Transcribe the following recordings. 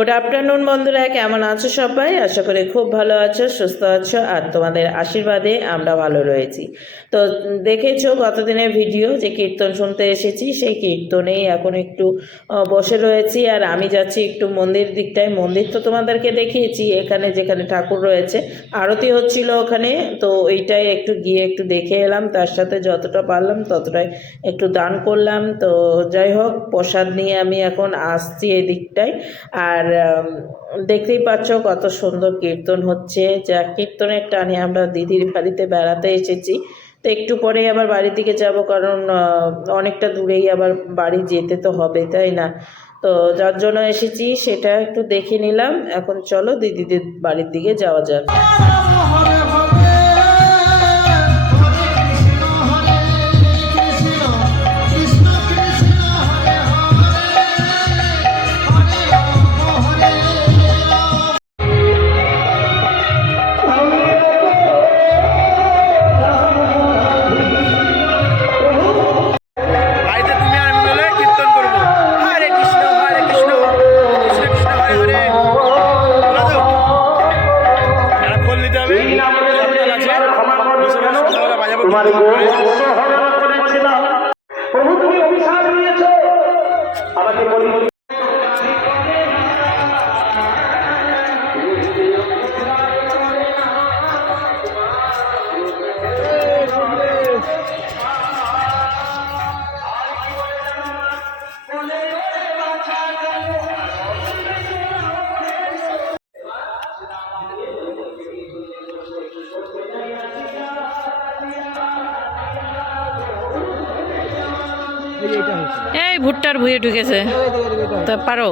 Good afternoon বন্ধুরা। কেমন আছো সবাই? আশা করি খুব ভালো আছো, সুস্থ আছো, আর তোমাদের আশীর্বাদে আমরা ভালো রয়েছি। তো দেখেছ, গতদিনের ভিডিও যে কীর্তন শুনতে এসেছি, সেই কীর্তনেই এখন একটু বসে রয়েছি। আর আমি যাচ্ছি একটু মন্দির দিকটায়। মন্দির তো তোমাদেরকে দেখিয়েছি, এখানে যেখানে ঠাকুর রয়েছে, আরতি হচ্ছিল ওখানে। তো ওইটাই একটু গিয়ে একটু দেখে এলাম। তার সাথে যতটা পারলাম, ততটাই একটু দান করলাম। তো যাই হোক, প্রসাদ নিয়ে আমি এখন আসছি এই দিকটায় আর দেখতেই পাচ্ছ কত সুন্দর কীর্তন হচ্ছে। যা কীর্তনের টানে আমরা দিদির বাড়িতে বেড়াতে এসেছি। তো একটু পরেই আবার বাড়ির দিকে যাব, কারণ অনেকটা দূরেই আবার বাড়ি যেতে তো হবে, তাই না? তো যার জন্য এসেছি সেটা একটু দেখে নিলাম। এখন চলো দিদিদের বাড়ির দিকে যাওয়া যাক। ভুট্টার ভুঁয়ে ঢুকেছে। তা পারো?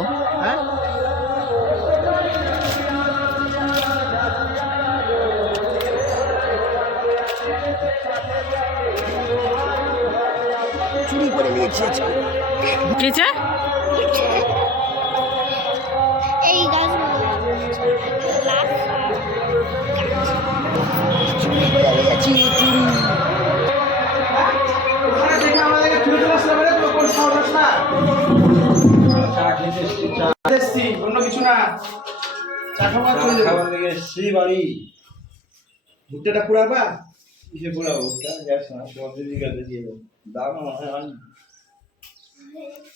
চুরি করে নিয়েছি। যাব এসছি বাড়ি ভুট্টাটা পুরাবা কিসে পোড়াবো? ওটা গ্যাস না তোমাদের জিজ্ঞাসা দিয়ে দেবো। দাম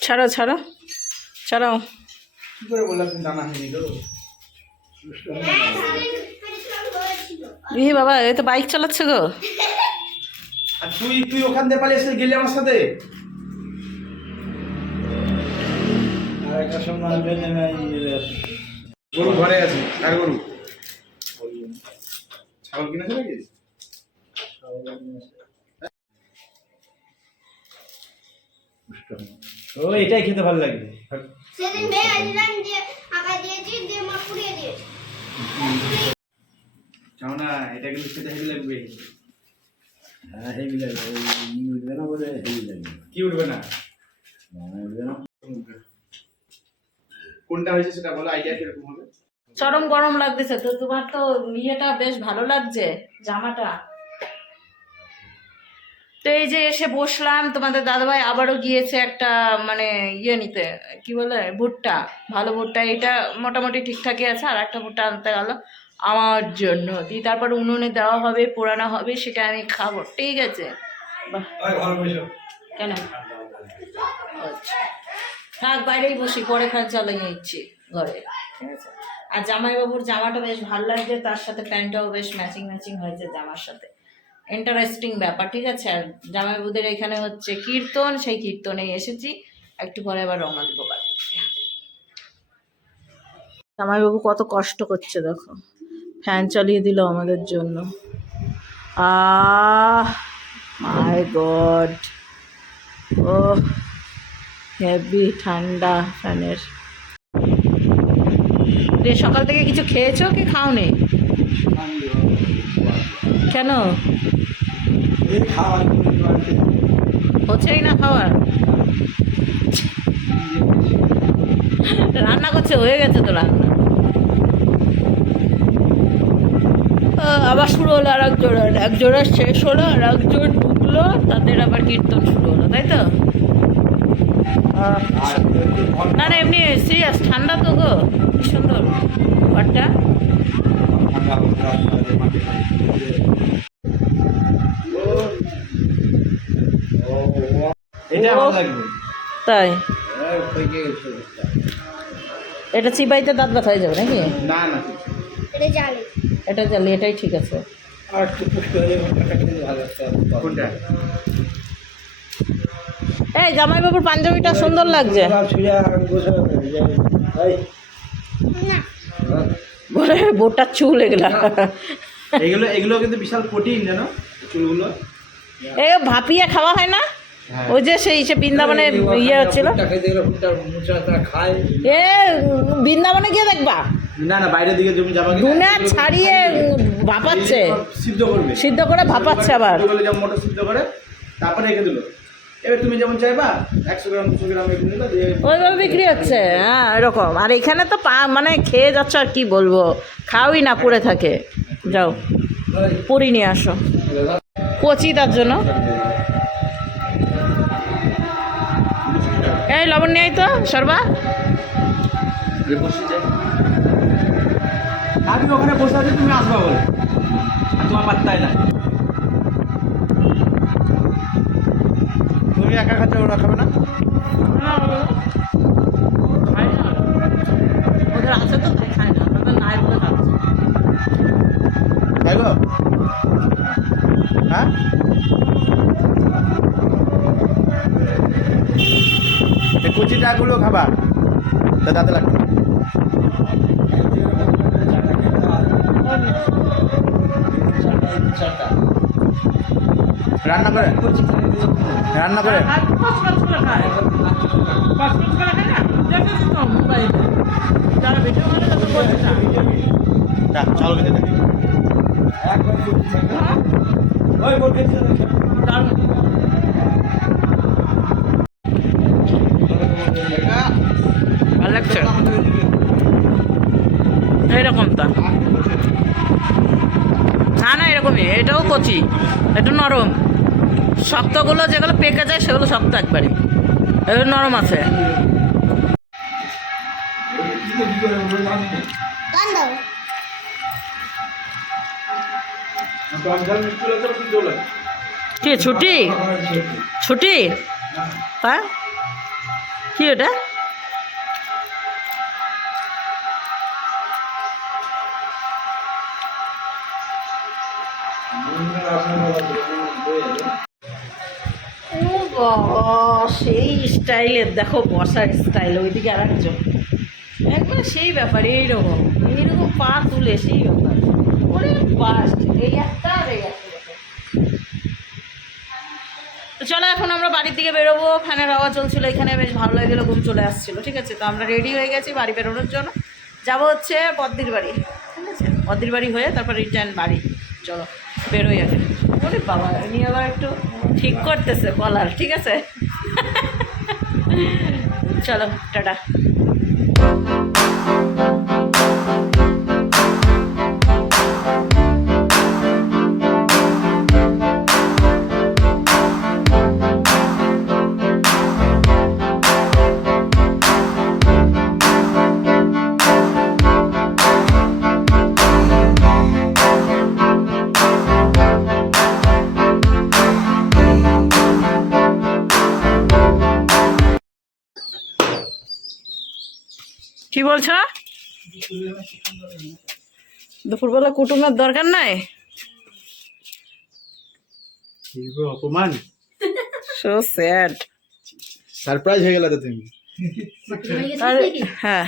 ছাড়ো ছাড়ো ছাড়াও কি করে বললাম জানা হয়নি তো বাবা এ তো বাইক চালাচ্ছে গো। আর তুই তুই ওখান দিয়ে পালিয়ে এসে গেলি আমার সাথে? নেই গরু ঘরে আছে আর গরু? ছাগল কিনেছে নাকি ও এটাই খেতে ভালো লাগবে। সেদিন ভেঙে দিলাম দিয়ে আঁকা দিয়েছি দিয়ে মা পুড়িয়ে দিয়েছি। চাও না এটা কিন্তু খেতে হেভি লাগবে। হ্যাঁ হেভি লাগবে। ওই উঠবে না বলে হেভি লাগবে কি উঠবে না? না, উঠবে না। কোনটা হয়েছে সেটা বলো আইডিয়া কীরকম হবে? চরম গরম লাগতেছে তো তোমার তো ইয়েটা বেশ ভালো লাগছে জামাটা। তো এই যে এসে বসলাম তোমাদের দাদাভাই আবারও গিয়েছে একটা মানে ইয়ে নিতে কি বলে ভুট্টা ভালো ভুট্টা। এটা মোটামুটি ঠিকঠাকই আছে আর একটা ভুট্টা আনতে গেল আমার জন্য। দিয়ে তারপর উনুনে দেওয়া হবে পোড়ানো হবে সেটা আমি খাব ঠিক আছে? বাহ। কেন? আচ্ছা। থাক বাইরেই বসি পরে খান চালিয়ে নিচ্ছি ঘরে। আর জামাইবাবুর জামাটা বেশ ভালো লাগছে, তার সাথে প্যান্টটাও বেশ ম্যাচিং ম্যাচিং হয়েছে জামার সাথে। ইন্টারেস্টিং ব্যাপার, ঠিক আছে? আর জামাইবাবুদের এখানে হচ্ছে কীর্তন, সেই কীর্তনে এসেছি। একটু পরে আবার রওনা দেবো বাড়ি জামাইবাবু কত কষ্ট করছে, দেখো। ফ্যান চালিয়ে দিল আমাদের জন্য। আহ মাই গড ও হেভি ঠান্ডা ফ্যানের। সকাল থেকে কিছু খেয়েছো কি খাওনি? কেন? হচ্ছেই না খাওয়ার। রান্না করছে, হয়ে গেছে তো রান্না। আবার শুরু হলো আর এক জোড়ার এক জোড়া শেষ হলো, আর এক জোড় ঢুকলো, তাদের আবার কীর্তন শুরু হলো। না না এমনি সিরিয়াস ঠান্ডা তো গো কি সুন্দর ঘরটা। তাই? হ্যাঁ এটা চিবাইতে দাঁত ব্যথা হয়ে যাবে নাকি? না না। এটা জানলে এটাই ঠিক আছে। আর একটু পুষ্ট হয়ে যাবে কোনটা? এই জামাইবাবুর পাঞ্জাবিটা সুন্দর লাগছে। বলে বোটার চুল এগুলা। এগুলো এগুলো কিন্তু বিশাল প্রোটিন জানো? চুলগুলো। এ ভাপিয়ে খাওয়া হয় না? হ্যাঁ। ওই যে সেই সে বৃন্দাবনে ইয়ে হচ্ছিল এ বৃন্দাবনে গিয়ে দেখবা। না না বাইরের দিকে জমি যাবা দুনা ছাড়িয়ে ভাপাচ্ছে। সিদ্ধ করবে। সিদ্ধ করে ভাপাচ্ছে আবার। যেমন মোটর সিদ্ধ করে তারপরে রেখে দিল। এবার তুমি যেমন চাইবা একশো গ্রাম দুশো গ্রাম রেখে দিলে ওইভাবে বিক্রি হচ্ছে হ্যাঁ এরকম। আর এখানে তো পা মানে খেয়ে যাচ্ছ আর কি বলব? খাওই না পড়ে থাকে। যাও পুরি নিয়ে আসো। কচি তার জন্য। এই লবণ নিয়ে তো সরবা আমি ওখানে বসে আছি তুমি আসবা বলে। তোমার পাত্তাই না তুমি একা খাচ্ছ ওরা খাবে না? ওদের আছে তো তাই খায় না ওদের নাই বলে খাচ্ছে। তাই গো হ্যাঁ? এই কচি টাগুলো খাবা তা দাঁতে লাগবে। না। রান্না করে রান্না করে আর পাঁচ পাঁচ করে খায় পাঁচ পাঁচ করে খায় না দেখেছি তো মোবাইলে যারা ভিডিও করে তাদের বলছে না যা, চলো খেতে দেখি হ্যাঁ? ওই বলতে দারুণ। ভালো লাগছে এইরকম তো না না এরকমই এটাও কচি এটা নরম শক্তগুলো যেগুলো পেকে যায়, সেগুলো শক্ত একবারে। এগুলো নরম আছে। কি, ছুটি? ছুটি? হ্যাঁ? কি ওটা? সেই স্টাইলের, দেখো বসার স্টাইল, ওইদিকে আর একজন একবার সেই ব্যাপার, এইরকম এইরকম পা তুলে সেই ব্যাপার। ওরে বাস, এই একটা আর এই একটা। চলো এখন আমরা বাড়ির দিকে বেরোবো, ফ্যানের হাওয়া চলছিল এখানে, বেশ ভালো গেলো ঘুম চলে আসছিল, ঠিক আছে? তো আমরা রেডি হয়ে গেছি বাড়ি বেরোনোর জন্য। যাব হচ্ছে বদ্দির বাড়ি, ঠিক আছে? বদ্দির বাড়ি হয়ে তারপর রিটার্ন বাড়ি। চলো, বেরোই আগে। ওরে বাবা, উনি আবার একটু ঠিক করতেছে, বলার, ঠিক আছে? চলো টাটা কি বলছো? দুপুরবেলা কুটুমের দরকার নাই? অপমান? সো স্যাড সারপ্রাইজ হয়ে গেল তো তুমি। আর হ্যাঁ।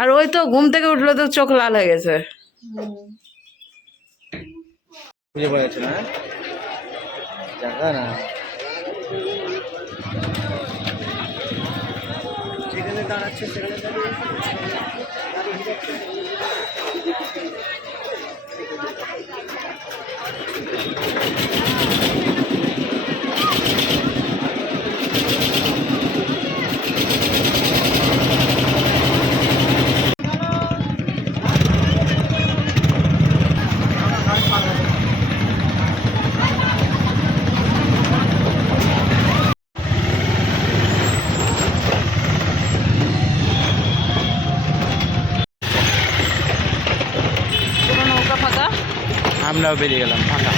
আর ওই তো ঘুম থেকে উঠল তো চোখ লাল হয়ে গেছে। পাওয়া যাচ্ছে না দেখা না। দাঁড়াচ্ছে সেখানে। দাঁড়িয়ে বেরিয়ে গেলাম ফাঁকা।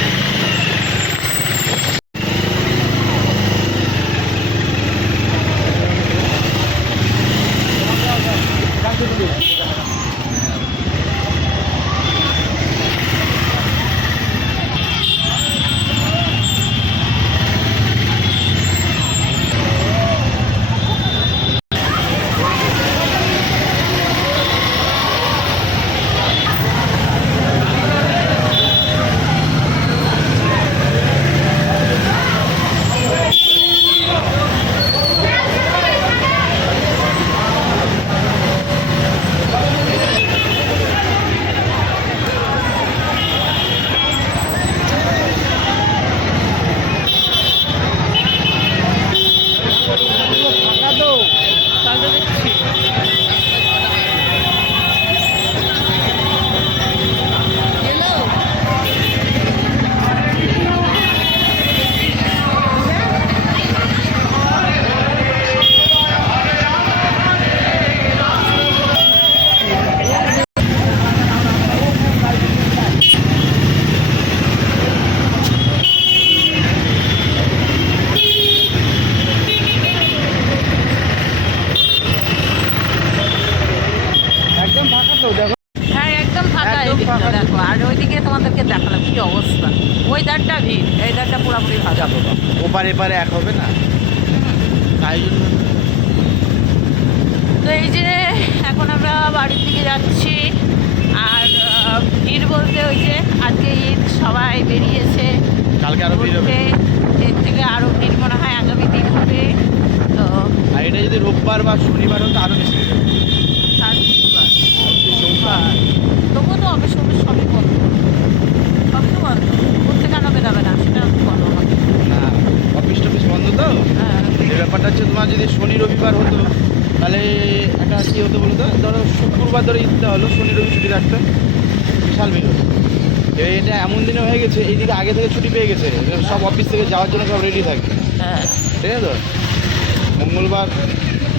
এপারে এক হবে না। তাই জন্য তো এই যে এখন আমরা বাড়ির দিকে যাচ্ছি আর ভিড় বলতে ওই যে আজকে ঈদ সবাই বেরিয়েছে। কালকে আরও ভিড় হবে। এর থেকে আরও ভিড় মনে হয় আগামী দিন হবে। তো আর এটা যদি রোববার বা শনিবার হতো আরও বেশি সোমবার তবুও তো অফিস সবই বন্ধ সবই তো বন্ধ ঘুরতে কেন বেরোবে না সেটা বলো আমাকে না অফিস টফিস বন্ধ তো? হ্যাঁ। এই ব্যাপারটা হচ্ছে তোমার যদি শনি রবিবার হতো তাহলে একটা কী হতো বলো তো ধরো শুক্রবার ধরে ঈদটা হলো শনি রবি ছুটি থাকতো বিশাল ভিড় হতো। এবার এটা এমন দিনে হয়ে গেছে এইদিকে আগে থেকে ছুটি পেয়ে গেছে সব অফিস থেকে যাওয়ার জন্য সব রেডি থাকে। হ্যাঁ। ঠিক আছে তো? মঙ্গলবার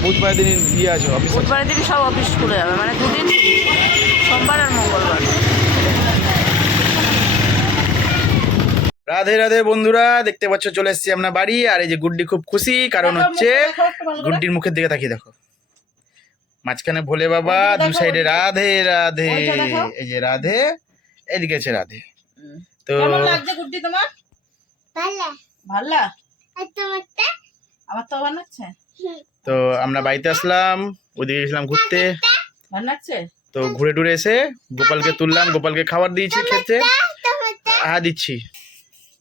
বুধবার দিন ইয়ে আছে অফিস আছে। বুধবারের দিন সব অফিস খুলে যাবে মানে দুদিন সোমবার আর মঙ্গলবার। রাধে রাধে বন্ধুরা দেখতে পাচ্ছ চলে এসেছি আমরা বাড়ি আর এই যে গুড্ডি খুব খুশি কারণ হচ্ছে গুড্ডির মুখের দিকে তাকিয়ে দেখো। মাঝখানে ভোলে বাবা দু সাইডে রাধে রাধে। এই যে রাধে এদিকে আছে রাধে। তো কেমন লাগছে গুড্ডি তোমার? ভালো। ভাল্লা আমার তো ভালো লাগছে। তো আমরা বাড়িতে আসলাম ওদিকে গেছিলাম ঘুরতে। ভালো লাগছে? তো ঘুরে টুরে এসে গোপালকে তুললাম গোপালকে খাবার দিয়েছি খেতে। হ্যাঁ দিচ্ছি।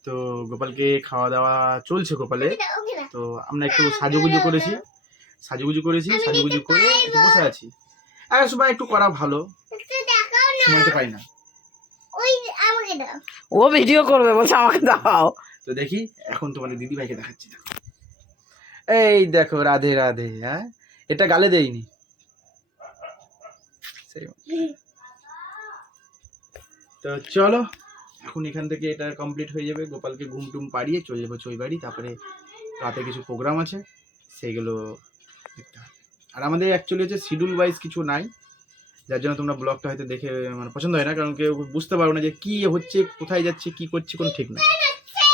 তো গোপালকে খাওয়া দাওয়া চলছে গোপালে তো আমরা একটু সাজুগুজু করেছি। সাজুগুজু করেছি সাজুগুজু করে একটু বসে আছি। আর সময় একটু করা ভালো। একটু দেখাও না। সময়তে পাই না। ওই আমাকে দাও। ও ভিডিও করবে বলছে আমাকে দাও। তো দেখি এখন তোমাদের দিদি ভাইকে দেখাচ্ছি দেখো। এই দেখো রাধে রাধে হ্যাঁ? এটা গালে দেয়নি তো চলো এখন এখান থেকে এটা কমপ্লিট হয়ে যাবে। গোপালকে ঘুম টুম পাড়িয়ে চলে যাব চই বাড়ি তারপরে রাতে কিছু প্রোগ্রাম আছে সেগুলো দেখতে হবে। আর আমাদের অ্যাকচুয়ালি হচ্ছে শিডিউল ওয়াইজ কিছু নাই যার জন্য তোমরা ব্লগটা হয়তো দেখে মানে পছন্দ হয় না কারণ কেউ বুঝতে পারো না যে কি হচ্ছে কোথায় যাচ্ছে কি করছে কোনো ঠিক না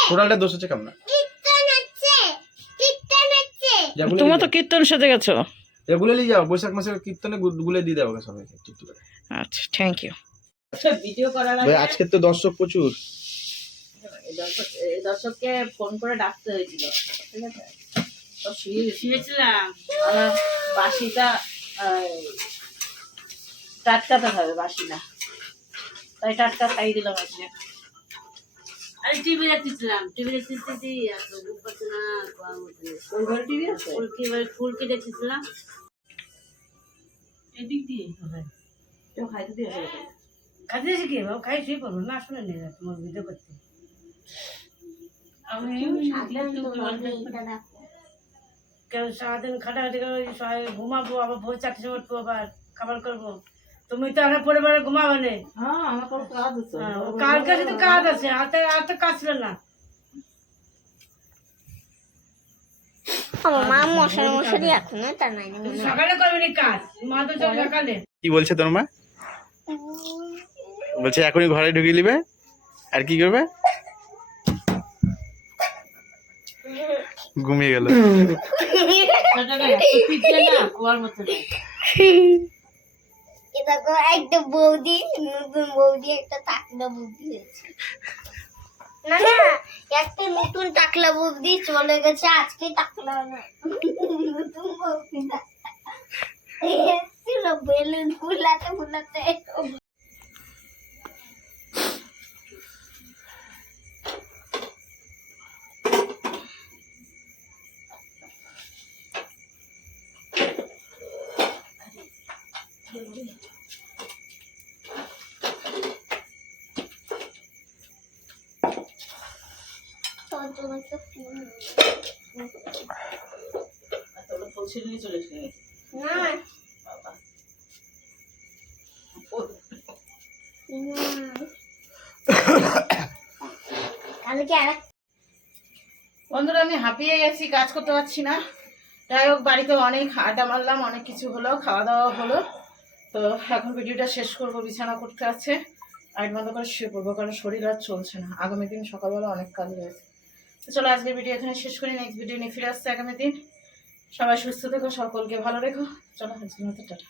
টোটালটা দোষ হচ্ছে কেমন? কীর্তন হচ্ছে তুমি তো কীর্তন সেজে গেছো। রেগুলারলি যাও বৈশাখ মাসের কীর্তনে গু- গুলে দিয়ে দেবো সবাইকে। আচ্ছা থ্যাংক ইউ ভিডিও করার আজকের তো দর্শক প্রচুর। দর্শককে ফোন করে ডাকতে হয়েছিল ঠিক আছে? তো শুয়ে- শুয়েছিলাম। বাসিটা টাটকাতে হবে বাসি না তাই টাটকা খাই দিলাম আজকে। আরে টিভি দেখতেছিলাম টিভি দেখতেছি করছে না ওই ঘরে টিভি আছে? ফুলকি ফুলকি দেখতেছিলাম। এদিক দিয়ে খাইতে দিয়ে খাইতে শিখে বাবু খাই শুয়ে পড়ব না শুনে নেই তোমার ভিডিও করতে। আমি কেউ সারাদিন খাটাখাটি করে ওই সবাই ঘুমাবো আবার ভোর চারটে সময় উঠবো আবার খাবার করব। তুমি তো আমার পরিবারে ঘুমাবে না। হ্যাঁ আমার কোনো কাজ আছে কালকে শুধু কাজ আছে? হাতে হাতে কাজ ছিল না। তা নাই সকালে করবে নি কাজ? মা তো সকালে। কি বলছে তোর মা? বলছে, এখনই ঘরে ঢুকিয়ে নিবে আর কি করবে? ঘুমিয়ে গেল। নতুন বৌদি, একটা হয়েছে। না না, একটা নতুন টাকলা চলে গেছে টাকলা নতুন বৌদি বেলুন ফুলাতে ফুলাতে তোর জন্য একটা ফুল ছিঁড়ে নিয়ে চলে এসেছি। না। কালকে আর বন্ধুরা আমি হাঁপিয়ে গেছি কাজ করতে পারছি না। যাই হোক বাড়িতে অনেক আড্ডা মারলাম অনেক কিছু হলো খাওয়া দাওয়া হলো। তো এখন ভিডিওটা শেষ করব বিছানা করতে আছে। লাইট বন্ধ করে শুয়ে পড়ব কারণ শরীর আর চলছে না। আগামী দিন সকালবেলা অনেক কাজ রয়েছে। তো চলো আজকে ভিডিও এখানে শেষ করি নেক্সট ভিডিও নিয়ে ফিরে আসছে আগামী দিন। সবাই সুস্থ থেকো সকলকে ভালো রেখো। চলো আজকের মতো টাটা।